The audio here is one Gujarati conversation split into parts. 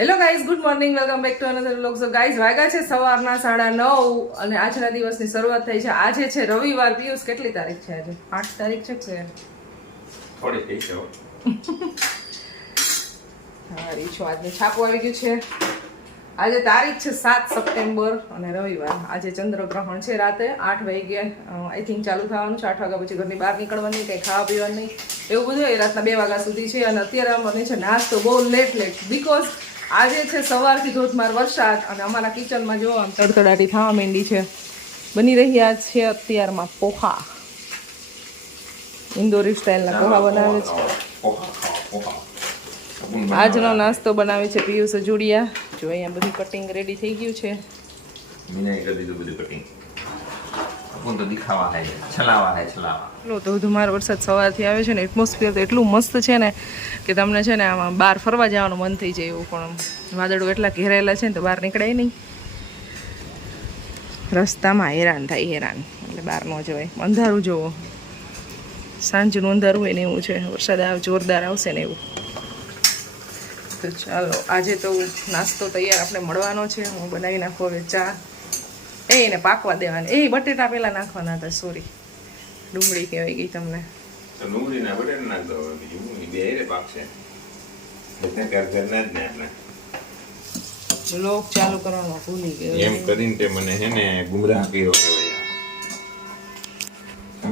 Hello guys, good morning, welcome back to another vlog. So guys, વાગ્યા છે સવારના 9:30 અને આજના દિવસની શરૂઆત થઈ છે. આજે છે રવિવાર. પિયુષ, કેટલી તારીખ છે આજે? 8 તારીખ છે કે થોડી થઈ છે? હા, રીછો આજની છાપું આવી ગયું છે. આજે તારીખ છે 7 સપ્ટેમ્બર અને રવિવાર. આજે ચંદ્રગ્રહણ છે. રાતે 8 વાગ્યે આઈ થિંક ચાલુ થવાનું છે. 8 વાગ્યા પછી ઘરની બહાર નીકળવાની, કંઈ ખાવા પીવાનું નહીં, એવું બધું એ રાતના 2 વાગ્યા સુધી છે. અને અત્યારે મને છે નાસ્તો બહુ લેટ બીકોઝ આજે છે સવારથી ધોધમાર વરસાદ અને અમારા કિચનમાં જો આમ તડતડાટી થવા માંડી છે. બની રહ્યા છે અત્યારમાં પોહા, ઇન્દોરી સ્ટાઇલના પોહા બનાવે છે. આજનો નાસ્તો બનાવે છે પિયુષ અજુડિયા. જો અહીંયા બધું કટિંગ રેડી થઈ ગયું છે. મીના કરી દીધું બધું કટિંગ. આપણ તો દિખાવા હે, છલાવા હે, છલાવા. એટલો ધોધમાર વરસાદ સવારથી આવે છે ને, એટમોસ્ફિયર તો એટલું મસ્ત છે ને કે તમને છે ને આમાં બહાર ફરવા જવાનું મન થઈ જાય એવું. પણ વાદળો એટલા ઘેરાયેલા છે ને તો બહાર નીકળાય નહીં. રસ્તામાં હેરાન એટલે બહાર ન જવાય. અંધારું જોવો, સાંજનું અંધારું હોય ને એવું છે. વરસાદ જોરદાર આવશે ને એવું. તો ચાલો, આજે તો નાસ્તો તૈયાર આપણે મળવાનો છે. હું બનાવી નાખું હવે ચા. એને પાકવા દેવાની. બટેટા પહેલા નાખવાના હતા, સોરી, ડુંગળી કહેવાય ગઈ તમને. તો ડુંગળી ના બટેટા નાખ દો, બીજું બે હેરે પાકશે. એટલે ઘરના જ ને આપણે બ્લોગ ચાલુ કરવાનો ભૂલી ગયો. એમ કરીને તે મને હે ને ગુમરાહ કર્યો કહેવાય.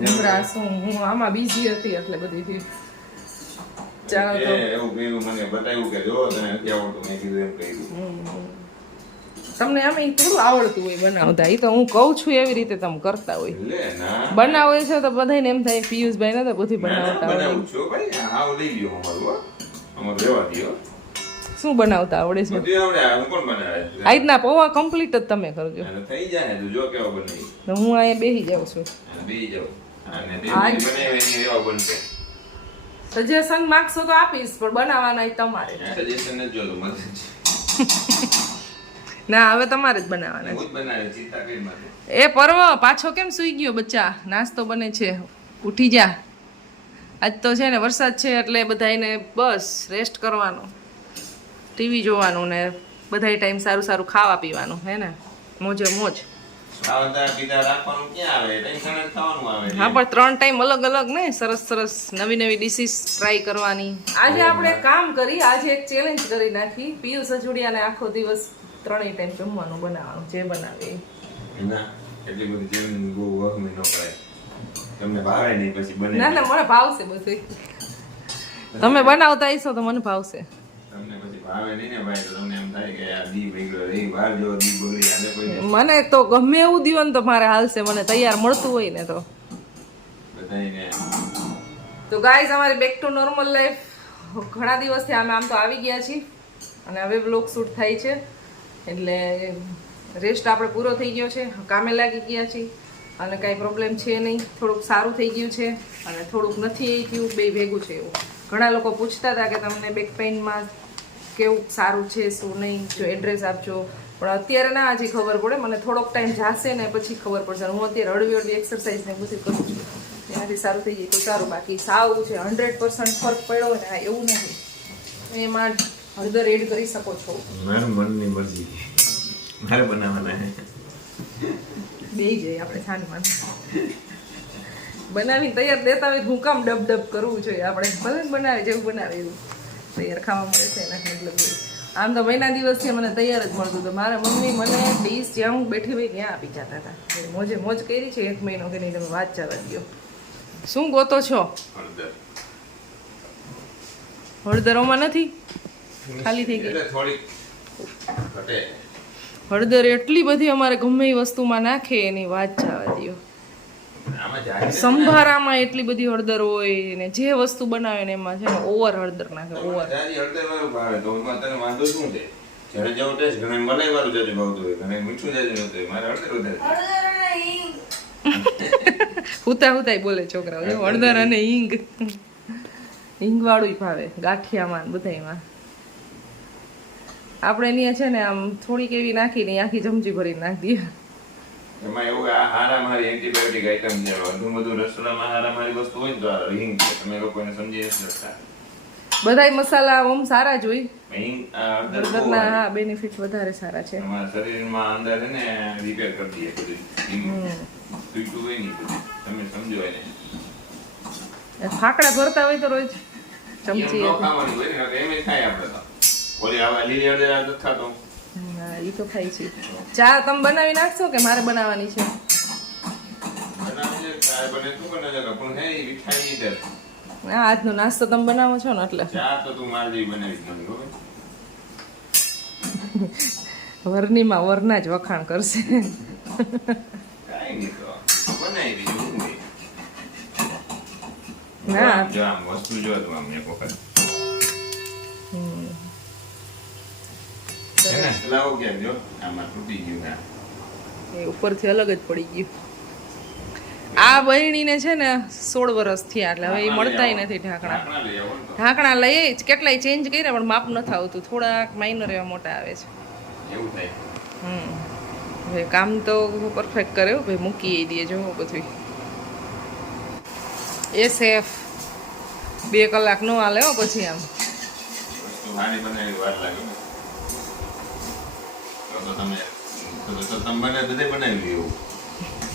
ગુમરાહ શું, હું આમાં બીઝી હતી એટલે બધી થી. ચાલો તો એવું કર્યું, મને બતાવ્યું કે જો તને નથી આવડતું, મેં કીધું એમ કર્યું. તમને આમ થોડું આવડતું હોય બનાવતા, એ તો હું કહું છું એવી રીતે તમે કરતા હોય. લે ના બનાવો છે તો બધાને એમ થાય પિયુષભાઈ ને તો બધું બનાવતા હોય. બનાવું છું ભાઈ, આવ લઈ લ્યો અમારું. અમારું રહેવા દો. શું બનાવતા આવડે છે? બધું આવડે. હું કોણ બનાવે? આ રીતના પૌવા કમ્પ્લીટ જ તમે કરજો. અને થઈ જાય તો જો કેવો બને. તો હું અહીંયા બેસી જાઉં છું. અને બેસી જાવ. અને તે બનાવે એની એવા બનશે. સજેશન માંગશો તો આપીશ, પણ બનાવવાના તમારે. સજેશન જ જોતો મને. ના, હવે તમારે જ બનાવવાના. હું જ બનાવે ચિંતા કરી માટે. એ પર્વ પાછો કેમ સૂઈ ગયો બચ્ચા? નાસ્તો બને છે, ઉઠી જા. આજ તો છે ને વરસાદ છે એટલે બધાને બસ રેસ્ટ કરવાનો, ટીવી જોવાનું ને બધાય ટાઈમ સારું સારું ખાવા પીવાનું, હે ને, મોજે મોજ. ખાવા પીતા રાખવાનું ક્યાં આવે? ટેન્શન જ ખાવાનું આવે. હા, પણ 3 ટાઈમ અલગ અલગ ને, સરસ સરસ નવી નવી ડિશિસ ટ્રાય કરવાની. આજે આપણે કામ કરી, આજે એક ચેલેન્જ કરી નાખી. પિયુષ અજુડિયાને આખો દિવસ 3 ટાઈમ જમવાનું બનાવવાનું, જે બનાવે ના. એટલી બધી જેમ બહુ વહમી ન કરાય. તમને ભાવે નહીં પછી બને. ના ના, મને ભાવશે બધું. તમે બનાવતા હશો તો મને ભાવશે. તમને પછી ભાવે નહીં ને ભાઈ, તો તમને એમ થાય કે આ દી બગડ્યો રહી, વાર જો દી બગડી આલે કોઈ. મને તો ગમે એવું દીવન તો મારે હાલશે, મને તૈયાર મળતું હોય ને તો. બધાને તો ગાઈઝ, અમારી બેક ટુ નોર્મલ લાઈફ. ઘણા દિવસથી અમે આમ તો આવી ગયા છીએ અને હવે વ્લોગ શૂટ થાય છે એટલે રેસ્ટ આપણે પૂરો થઈ ગયો છે. કામે લાગી ગયા છીએ અને કાંઈ પ્રોબ્લેમ છે નહીં. થોડુંક સારું થઈ ગયું છે અને થોડુંક નથી થયું, બે ભેગું છે એવું. ઘણા લોકો પૂછતા હતા કે તમને બેક પેઇનમાં કેવું સારું છે શું નહીં, જો એડ્રેસ આપજો. પણ અત્યારે ના હજી ખબર પડે, મને થોડોક ટાઈમ જાશે ને પછી ખબર પડશે. હું અત્યારે હળવી એક્સરસાઇઝ ને બધું કરું છું, એનાથી સારું થઈ જાય તો સારું. બાકી સાવ છે 100% ફરક પડ્યો ને એવું નથી. એમાં હળદર એડ કરી શકો છો. મારા મનની મરજી, મારે બનાવવાના હે. બે જઈએ આપણે છાનમાં બનાવીને તૈયાર દેતા હોય, હું કામ ડબ કરવું જોઈએ? આપણે ભલે બનાવે જેવું બનાવે એવું તૈયાર ખાવા મળે છે એના મતલબ. આમ તો મહિના દિવસથી મને તૈયાર જ મળતું હતું. મારા મમ્મી મને ડીશ જ્યાં હું બેઠી હોય ત્યાં આપી જતા હતા. મોજે મોજ કરી છે 1 મહિનો કે નહીં, તમે વાત ચાલવા દો. શું ગોતો છો? હળદરોમાં નથી, ખાલી થઈ ગઈ. હળદર એટલી બધી અમારે ગમે એ વસ્તુમાં નાખે એની વાત જવા દો. સંભારામાં એટલી બધી હળદર હોય ને જે વસ્તુ બનાવે ને એમાં છે ને ઓવર હળદર નાખે. ઓવર હળદર વાળું ભાવે તો એમાં તને વાંધો શું છે? જ્યારે જેવો ટેસ્ટ ઘણે મલાઈ વાળું જાજુ ભાવતું હોય, ઘણે મીઠું જાજુ નતું હોય. મારે હળદર વધારે હુતા બોલે છોકરાઓ. હળદર અને હિંગ વાળું ભાવે ગાંઠિયામાં બધામાં. આપણે અહીંયા છે ને આમ થોડીક એવી નાખીને આખી ચમચી ભરીને નાખી દઈએ. એમાં એવું હારામારી એન્ટીબાયોટિક આઈટમ છે. વધુ રસોડામાં હારામારી વસ્તુ હોય ને તો હિંગ છે. તમે લોકોને સમજી નથી શકતા. બધાય મસાલા ઓમ સારા જ હોય. હિંગ હળદર બહુ હળદરના સારી. હા બેનિફિટ વધારે સારા છે. તમારા શરીરમાં અંદર છે ને રિપેર કરી દે બધું તૂટ્યું હોય ને બધું તમે સમજો એને ફાકડા ભરતા હોય તો રોજ ચમચી એમ ન ખાવાનું હોય ને એમ જ ખાય આપણે તો ઓલી આવા લીલી હળદર આ નથી ખાતો હા એ તો ખાઈ છે. ચા તમે બનાવી નાખશો કે મારે બનાવવાની છે? બનાવી દે ચા બને તું બને જગા પણ હે ઈ મીઠાઈ દે હા આજનો નાસ્તો તમે બનાવો છો ને એટલે ચા તો તું માર જેવી બનાવી જ નથી ખબર વરનીમાં વરના જ વખાણ કરશે. કાઈ નહીં તો બનાવી દીધું શું હોય? ના. જો આમ વસ્તુ જો તું આમ એક વખત છે ને લાવો ક્યાંક જો આમાં તૂટી ગયું ને એ ઉપરથી અલગ જ પડી ગયું. આ બહેણીને છે ને 16 વર્ષ થયા એટલે હવે એ મળતાય નથી ઢાંકણા. ઢાંકણા લઈ આવો ને તો ઢાંકણા લઈએ જ કેટલાય ચેન્જ કર્યા પણ માપ નથી આવતું. થોડાક માઇનર એવા મોટા આવે છે. એવું થાય હવે કામ તો પરફેક્ટ કરે ભાઈ, મૂકી દઈએ જો બધું. એ સેફ 2 કલાક નો હાલે હો પછી આમ. વસ્તુ હારી બનાવી વાર લાગે ને તો તમે બનાવી બધે બનાવી લ્યો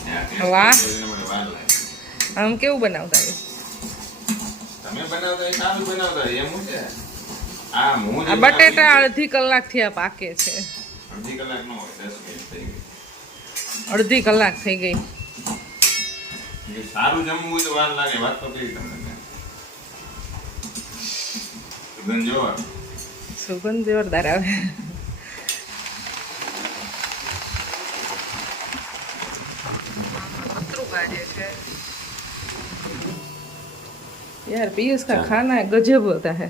ને આ ટેસ્ટ વાહ. કરીને મને વાર લાગે આમ કેવું બનાવતા હોય? તમે બનાવતા હોય સારું બનાવતા હોય એમ હું છે આ હું જે આ બટેટા અડધી કલાક થી આ પાકે છે. અડધી કલાક નો હોય 10 મિનિટ થઈ ગઈ અડધી કલાક થઈ ગઈ. એ સારું જમવું હોય તો વાર લાગે વાત તો કરી તમને સુગંધ જોવા સુગંધ જોરદાર આવે. यार पीयूष का खाना गजब होता है.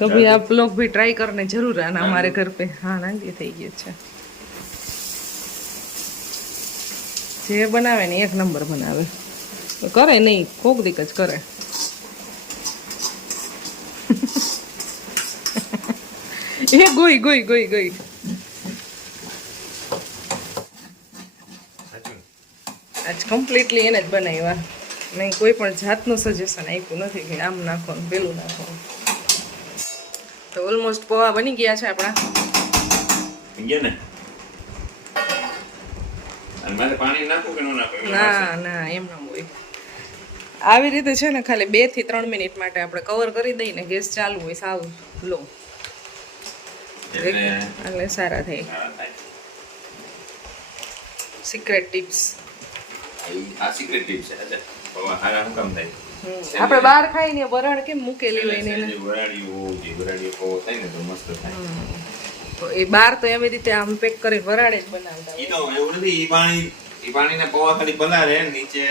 कभी आप लोग भी ट्राई करने जरूर आना हमारे घर पे. हाँ नांगी થઈ ગયું છે. જે બનાવે ને એક નંબર બનાવે. કરે નહીં કોક દીક જ કરે. એ ગોઈ ગોઈ ગોઈ ગોઈ. આજ કમ્પ્લીટલી એને જ બનાવ્યા. મેં કોઈ પણ જાતનું સજેશન આપ્યું નથી કે આમ નાખો ને પેલું નાખો. તો ઓલમોસ્ટ પોવા બની ગયા છે આપણા. ગયા ને અને મારે પાણી નાખું કે ન નાખું ના ના એમ ન હોય. આવી રીતે છે ને ખાલી 2 થી 3 મિનિટ માટે આપણે કવર કરી દઈએ ને ગેસ ચાલુ હોય સાવ લો એટલે સારા થાય. Secret tips. આ સિક્રેટ ટિપ છે અચ્છા પૌવા હારા શું કામ થાય આપણે બહાર ખાઈને વરાળ કેમ મૂકેલી હોય ને જે વરાળીઓ પૌવો થાય ને તો મસ્ત થાય તો એ બહાર તો એવી રીતે આમ પેક કરી વરાળે જ બનાવતા ઈ તો એવું નથી ઈ પાણીને પૌવા ખાલી પલાળે નીચે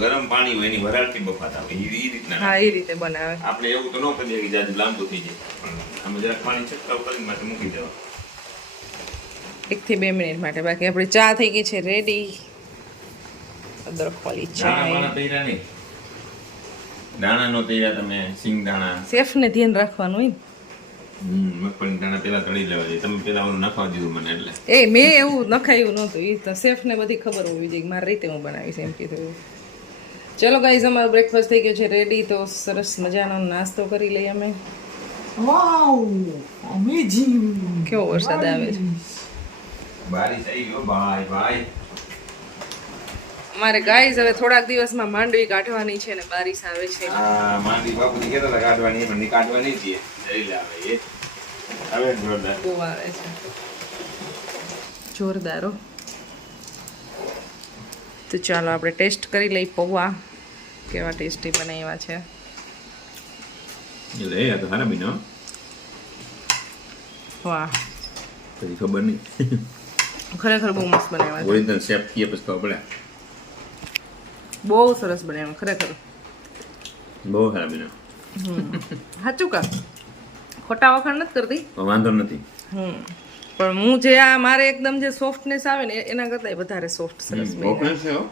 ગરમ પાણી હોય એની વરાળથી બફાતા હોય ઈ રીતના હા એ રીતે બનાવે. આપણે એવું તો ન કરીએ કે જાજુ લાંબુ થઈ જાય પણ આમાં જરાક પાણી છટકાવ કરીને માટે મૂકી દેવા 1 થી 2 મિનિટ માટે. બાકી આપણી ચા થઈ ગઈ છે રેડી. અદરક વાળી દાણા ચા. વાળા તૈયાર નહીં દાણા નો તૈયાર તમે સિંગ દાણા શેફ ને ધ્યાન રાખવાનું હોય ને. મગફળી દાણા પેલા તળી લેવા જોઈએ તમે પેલા ઓલું નાખવા દીધું મને એટલે એ મેં એવું નખાયું નહોતું. એ તો શેફ ને બધી ખબર હોવી જોઈએ મારી રીતે હું બનાવીશ એમ કીધું. ચલો ગાઈઝ અમારો બ્રેકફાસ્ટ થઈ ગયો છે રેડી. તો સરસ મજાનો નાસ્તો કરી લઈએ અમે. વાવ અમેઝિંગ. કેવો વરસાદ આવે છે. બારી થઈ ગયો ભાઈ ભાઈ અમારે ગાઈઝ હવે થોડાક દિવસમાં માંડવી કાઢવાની છે ને બારિશ આવે છે. આ માંડી બાપુજી કહેતા હતા કાઢવાની પણ કાઢવાની છીએ જઈ લાવે એ હવે જોરદાર બહુ આવે છે જોરદારો. તો ચાલો આપણે ટેસ્ટ કરી લઈ પૌવા કેવા ટેસ્ટી બનાવ્યા છે. એટલે એ તો સારા બીનો વાહ પછી ખબર નહીં ખરેખર બહુ મસ્ત બનાવ્યા છે. ઓરિજિનલ શેફ કીએ પછી ખબર પડે બહુ સરસ બનાવ્યા ખરેખર. બહુ સારા બીનો સાચું કા ખોટા વખાણ નથી કરતી. વાંધો નથી પણ હું જે આ મારે એકદમ જે સોફ્ટનેસ આવે ને એના કરતાં વધારે સોફ્ટ સરસ બન્યા. ઓપન છે હો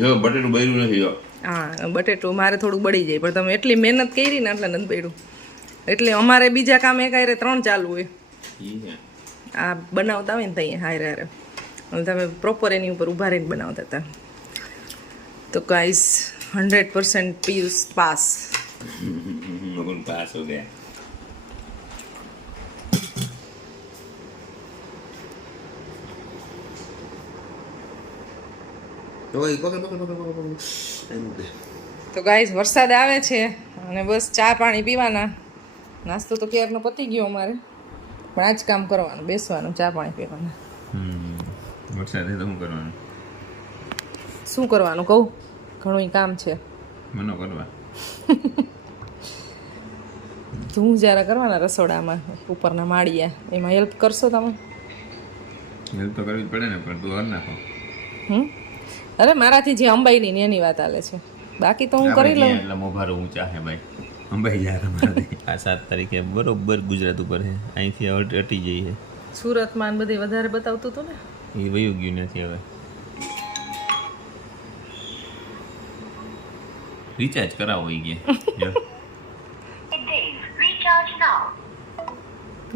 જો બટેટું બળ્યું નથી જો હા બટેટું મારે થોડું બળી જાય પણ તમે એટલી મહેનત કરી ને એટલે નથી બળ્યું. એટલે અમારે બીજા કામ એક હારે 3 ચાલુ હોય. આ બનાવતા હોય ને ત્યાં હારે હારે અને તમે પ્રોપર એની ઉપર ઊભા રહીને બનાવતા હતા. તો ગાઈસ 100% પીયુષ પાસ. मगन पास हो गया તો ગાઈઝ વરસાદ આવે છે અને બસ ચા પાણી પીવાના. નાસ્તો તો ક્યારનો પતી ગયો અમારે, પણ આ જ કામ કરવાનું, બેસવાનું, ચા પાણી પીવાના. વરસાદે તો શું કરવાનું? શું કરવાનું કહું, ઘણું કામ છે. મનો કરવા ધૂમ જરા કરવાના રસોડામાં, ઉપરના માળિયા, એમાં હેલ્પ કરશો તમે? હેલ્પ તો કરવી જ પડે ને, પણ તું હર નાખો. અરે મારાથી જે અંબાઈની ને એની વાત હાલે છે, બાકી તો હું કરી લઉં. એટલે મોભારો ઊંચા હે ભાઈ, અંબાઈ જાય તમારાથી. આ 7 તારીખે બરોબર ગુજરાત ઉપર છે, અહીંથી અટી જઈ છે. સુરતમાં બધે વધારે બતાવતું હતું ને, એ વયું ગયું નથી હવે. રિચાર્જ કરાવો એ ગયા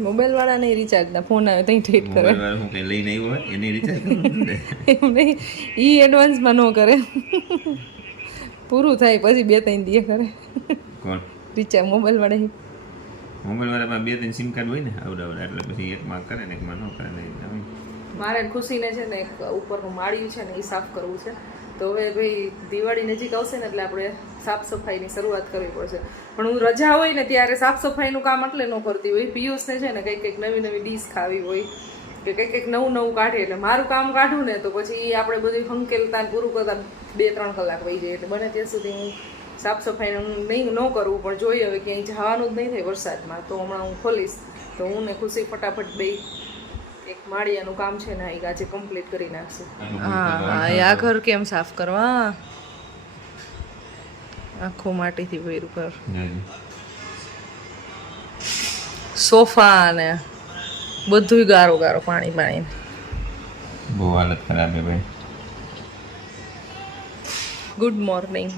મોબાઈલ વાળા નહીં રિચાર્જ ના ફોન આવે ત્યાં ઠીક કરે. મોબાઈલ વાળા હું કઈ લઈને આવ્યો હોય એને રિચાર્જ કરવું પડે. એમ નહીં, ઈ એડવાન્સમાં ન કરે, પૂરું થાય પછી 2-3 દી કરે કોણ? રિચાર્જ મોબાઈલ વાળા. મોબાઈલ વાળામાં 2-3 સિમ કાર્ડ હોય ને આવડા એટલે પછી એકમાં કરે ને એકમાં ન કરે ને. મારે ખુશીને છે ને એક ઉપરનું માળિયું છે ને એ સાફ કરવું છે. તો હવે ભાઈ દિવાળી નજીક આવશે ને એટલે આપણે સાફ સફાઈની શરૂઆત કરવી પડશે. પણ હું રજા હોય ને ત્યારે સાફ સફાઈનું કામ એટલે ન કરતી હોય. પિયુષને છે ને કંઈક નવી ડીશ ખાવી હોય કે કંઈક નવું કાઢે, એટલે મારું કામ કાઢું ને તો પછી આપણે બધું હંકેલતા પૂરું કરતા 2-3 કલાક વહી જાય. એટલે બને ત્યાં સુધી હું સાફ સફાઈનું ન કરવું, પણ જોઈએ હવે ક્યાંય જવાનું જ નહીં થાય વરસાદમાં, તો હમણાં હું ખોલીશ. તો હું ને ખુશી ફટાફટ બે એક માળિયાનું કામ છે ને આજે કમ્પ્લીટ કરી નાખશું. હા, આ ઘર કેમ સાફ કરવા, આખું માટીથી ભર્યું ઘર, સોફા ને બધુંય ગારો પાણી. બહુ હાલત ખરાબ હે ભાઈ. Good morning.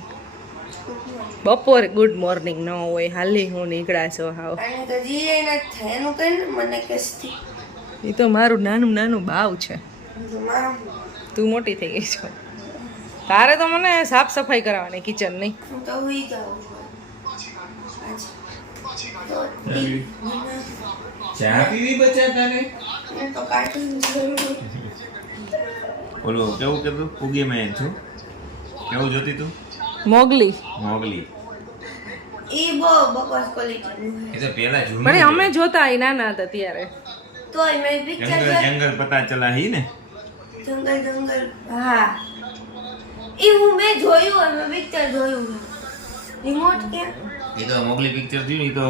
બપોરે ગુડ મોર્નિંગ ન હોય, હાલી હું નીકળ્યા છો હાવ. એ તો મારું નાનું બાવ છે, તું મોટી થઈ ગઈ છો. તારે તો મને સાફ સફાઈ કરાવવાની કિચન નહીં. ચા પીવી બચા તારે? ઓલું કેવું કીધું? ઉગી મેં છું કેવું જોતી તું? મોગલી. ઈ બહુ બકવાસ ક્વોલિટી. એ તો પેલા જૂનું પણ અમે જોતા એ નાના હતા ત્યારે. તોય મેં પિક્ચર જંગલ પતા ચલા હી ને જંગલ હા ઈ મેં જોયું, મેં પિક્ચર જોયું. રિમોટ ક્યાં? એ તો મોગલી પિક્ચર થયું ને, એ તો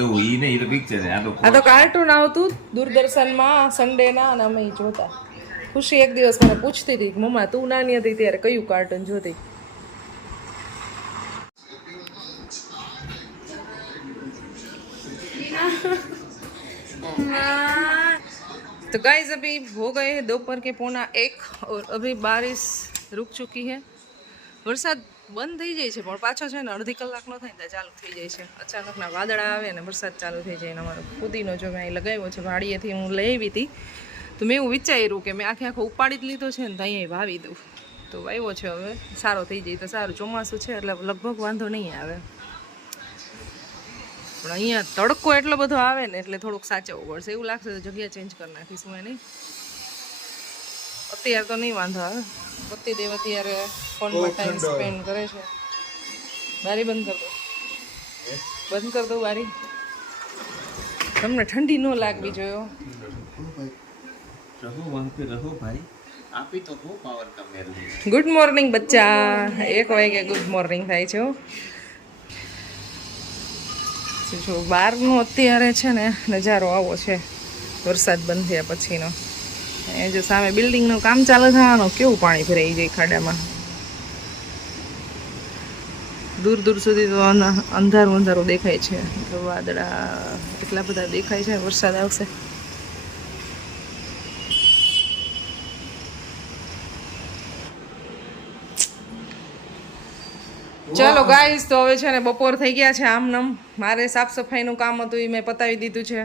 એવું ઈ ને, એ તો પિક્ચર છે. આ તો કાર્ટૂન આવતું દૂરદર્શનમાં સન્ડે ના, અને અમે જોતા. ખુશી એક દિવસ મને પૂછતી હતી કે મમ્મા તું નાની હતી ત્યારે કયું કાર્ટૂન જોતી? तो गाइस अभी हो गए हैं दोपहर के 1:15 और अभी बारिश रुक चुकी है. વરસાદ બંધ થઈ જાય છે પણ પાછો છે ને અડધી કલાકનો થાય ને ચાલુ થઈ જાય છે. અચાનકના વાદળા આવે ને વરસાદ ચાલુ થઈ જાય. ને અમારો પુદીનો જો મેં અહીં લગાવ્યો છે, વાડીએથી હું લઈ આવી હતી, તો મેં એવું વિચાર્યું કે મેં આખો ઉપાડી જ લીધો છે ને તો અહીંયા વાવી દઉં. તો વાવ્યો છે, હવે સારો થઈ જાય તો સારું. ચોમાસું છે એટલે લગભગ વાંધો નહીં આવે, પણ અહીંયા તડકો એટલો બધો આવે ને એટલે થોડુંક સાચવવું પડશે. એવું લાગશે તો જગ્યા ચેન્જ કરી નાખીશું એની. અત્યારે તો નહીં વાંધો આવે. પતિદેવ અત્યારે ફોનમાં ટાઈમ સ્પેન્ડ કરે છે. બારી બંધ કરી દો બારી, તમને ઠંડી ન લાગવી જોઈએ. ગુડ મોર્નિંગ બચ્ચા. 1 વાગે ગુડ મોર્નિંગ થાય છે. જો બહારનો અત્યારે છે ને નજારો આવો છે વરસાદ બંધ થયા પછીનો. એ જો સામે બિલ્ડિંગનું કામ ચાલુ થવાનું, કેવું પાણી ભરાઈ જાય ખાડામાં. દૂર સુધી તો અંધારું દેખાય છે. તો વાદળા એટલા બધા દેખાય છે, વરસાદ આવશે. ચાલો ગાઈસ, તો હવે છે ને બપોર થઈ ગયા છે. આમ મારે સાફ સફાઈનું કામ હતું એ મેં પતાવી દીધું છે.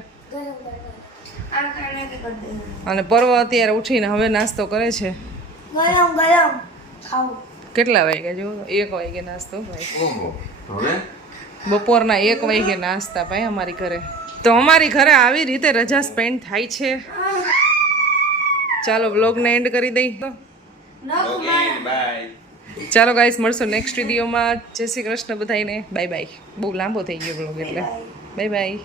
અને પર્વ અત્યારે ઉઠીને હવે નાસ્તો કરે છે. ગરમ ખાવું. કેટલા વાગ્યા જો? 1 વાગે નાસ્તો ભાઈ. ઓહો, હવે બપોરના 1 વાગે નાસ્તા ભાઈ અમારી ઘરે. તો અમારી ઘરે આવી રીતે રજા સ્પેન્ડ થાય છે. ચાલો વ્લોગને એન્ડ કરી દઈ તો ઓકે બાય. ચાલો ગાઈસ મળશું નેક્સ્ટ વિડીયોમાં. જય શ્રી કૃષ્ણ બધાને. Bye bye. બહુ લાંબો થઈ ગયો વ્લોગ એટલે બાય બાય.